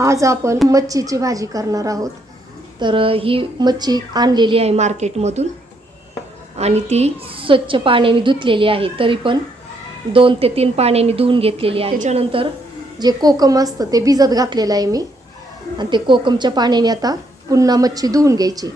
आज आपण मच्छीची भाजी करणार आहोत. तर ही मच्छी आणलेली आहे मार्केटमधून. आणि ती स्वच्छ पाण्याने धुतलेली आहे तरी पण दोन ते तीन पाण्याने धुवून घेतलेली आहे. त्याच्यानंतर जे कोकम असतं ते भिजत घातलेलं आहे मी. आणि ते कोकमच्या पाण्याने आता पुन्हा मच्छी धुवून घ्यायची.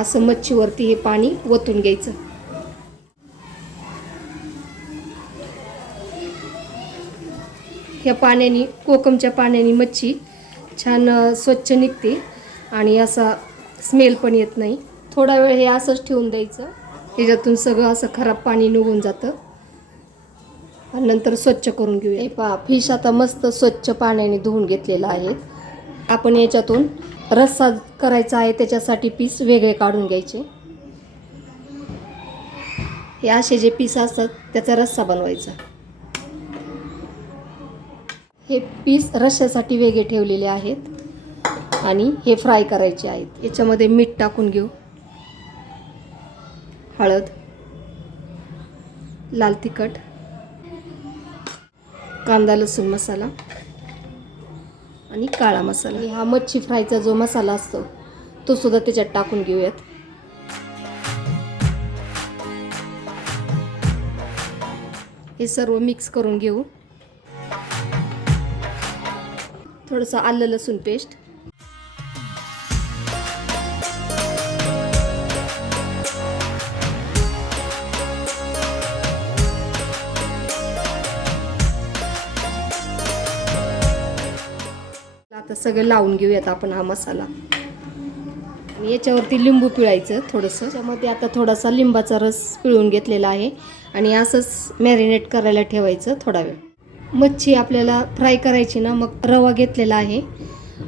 असं मच्छीवरती हे पाणी ओतून घ्यायचं. ह्या पाण्याने कोकमच्या पाण्याने मच्छी छान स्वच्छ निघते आणि असा स्मेल पण येत नाही. थोडा वेळ हे असंच ठेवून द्यायचं. ह्याच्यातून सगळं असं खराब पाणी निघून जातं. आणि नंतर स्वच्छ करून घेऊया. हे पहा फिश आता मस्त स्वच्छ पाण्याने धुवून घेतलेलं आहे. आपण याच्यातून रस्सा करायचा आहे त्याच्यासाठी पीस वेगळे काढून घ्यायचे. हे असे जे पीस असतात त्याचा रस्सा बनवायचा. हे पीस रश्श्यासाठी वेगळे ठेवलेले आहेत आणि हे फ्राय करायचे आहेत. याच्यामध्ये मीठ टाकून घेऊ. हळद लाल तिखट कांदा लसूण मसाला. आणि काळा मसाला. हा मच्छी फ्रायचा जो मसाला असतो तो सुद्धा त्याच्यात टाकून घेऊयात. हे सर्व मिक्स करून घेऊ. थोडंसं आलं लसूण पेस्ट तर सगळं लावून घेऊयात आपण हा मसाला. आणि याच्यावरती लिंबू पिळायचं थोडंसं. त्यामध्ये आता थोडासा लिंबाचा रस पिळून घेतलेला आहे. आणि असंच मॅरिनेट करायला ठेवायचं थोडा वेळ. मच्छी आपल्याला फ्राय करायची ना मग रवा घेतलेला आहे.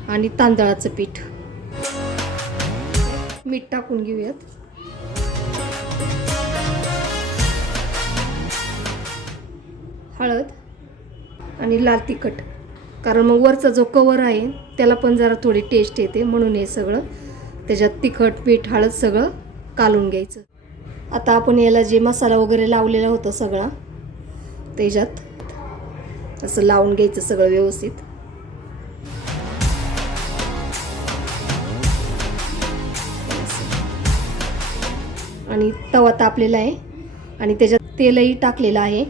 आणि तांदळाचं पीठ. मीठ टाकून घेऊयात. हळद. आणि लाल तिखट. कारण मग वरचा जो कवर आहे त्याला पण जरा थोडी टेस्ट येते. म्हणून हे सगळं त्याच्यात तिखट पीठ हळद सगळं कालून घ्यायचं. आता आपण याला जे मसाला वगैरे लावलेला होता सगळा त्याच्यात असं लावून घ्यायचं सगळं व्यवस्थित. आणि तवा तापलेला आहे. आणि त्याच्यात तेलही टाकलेलं आहे.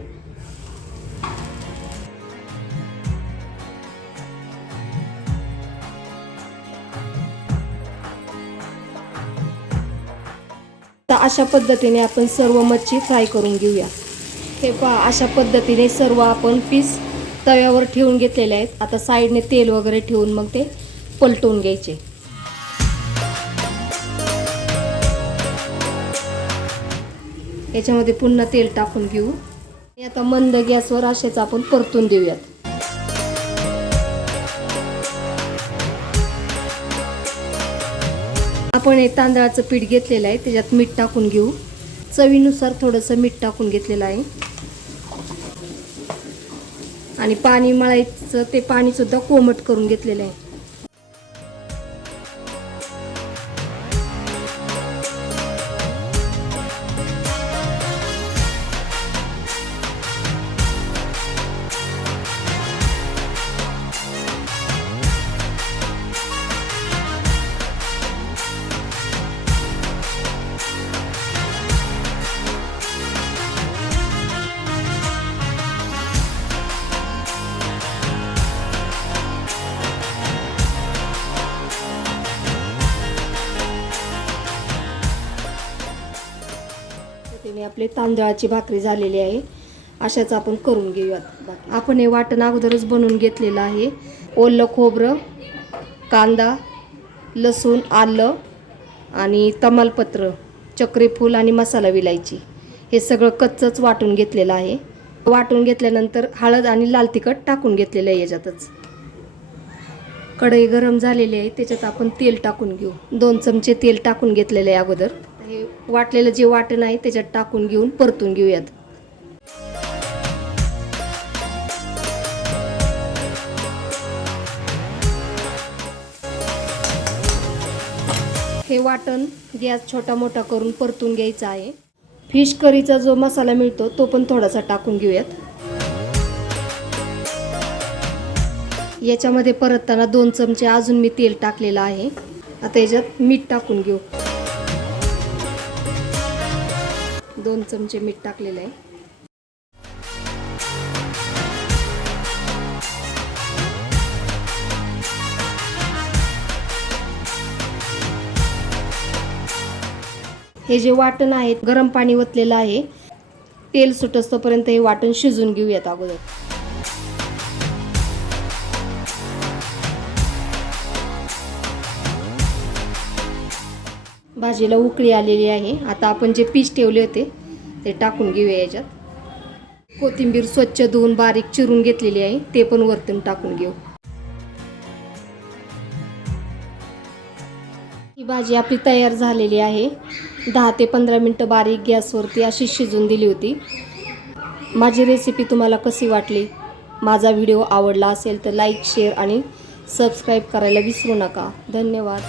तर अशा पद्धतीने आपण सर्व मच्छी फ्राय करून घेऊया. हे पहा अशा पद्धतीने सर्व आपण पीस तव्यावर ठेवून घेतलेले आहेत. आता साईडने तेल वगैरे ठेवून मग ते पलटवून घ्यायचे. याच्यामध्ये पुन्हा तेल टाकून घेऊ. आणि आता मंद गॅसवर असेच आपण परतून देऊयात. आपण हे तांदळाचं पीठ घेतलेलं आहे त्याच्यात मीठ टाकून घेऊ. चवीनुसार थोडंसं मीठ टाकून घेतलेलं आहे. आणि पाणी मळायचं ते पाणीसुद्धा कोमट करून घेतलेलं आहे. पद्धतीने आपली तांदळाची भाकरी झालेली आहे. अशाच आपण करून घेऊयात. आपण हे वाटण अगोदरच बनवून घेतलेलं आहे. ओलं खोबरं कांदा लसूण आलं आणि तमालपत्र चक्रीफूल आणि मसाला विलायची. हे सगळं कच्चंच वाटून घेतलेलं आहे. वाटून घेतल्यानंतर हळद आणि लाल तिखट टाकून घेतलेलं आहे याच्यातच. कढई गरम झालेली आहे. त्याच्यात आपण तेल टाकून घेऊ. दोन चमचे तेल टाकून घेतलेले आहे अगोदर. हे वाटलेलं जे वाटण आहे त्याच्यात टाकून घेऊन परतून घेऊयात. हे वाटण गॅस छोटा मोठा करून परतून घ्यायचा आहे. फिश करीचा जो मसाला मिळतो तो पण थोडासा टाकून घेऊयात. याच्यामध्ये परतताना दोन चमचे अजून मी तेल टाकलेलं आहे. आता याच्यात मीठ टाकून घेऊ. दोन चमचे मीठ टाकलेलं आहे. हे जे वाटण आहे गरम पाणी ओतलेलं आहे तेल सुटस्तोपर्यंत हे वाटण शिजून घेऊयात अगोदर. भाजीला उकळी आलेली आहे. आता आपण जे पीस ठेवले होते ते टाकून घेऊया याच्यात. कोथिंबीर स्वच्छ धुवून बारीक चिरून घेतलेली आहे. ते पण वरतून टाकून घेऊ. ही भाजी आपली तयार झालेली आहे. दहा ते पंधरा मिनटं बारीक गॅसवरती अशी शिजून दिली होती. माझी रेसिपी तुम्हाला कशी वाटली? माझा व्हिडिओ आवडला असेल तर लाईक शेअर आणि सबस्क्राईब करायला विसरू नका. धन्यवाद.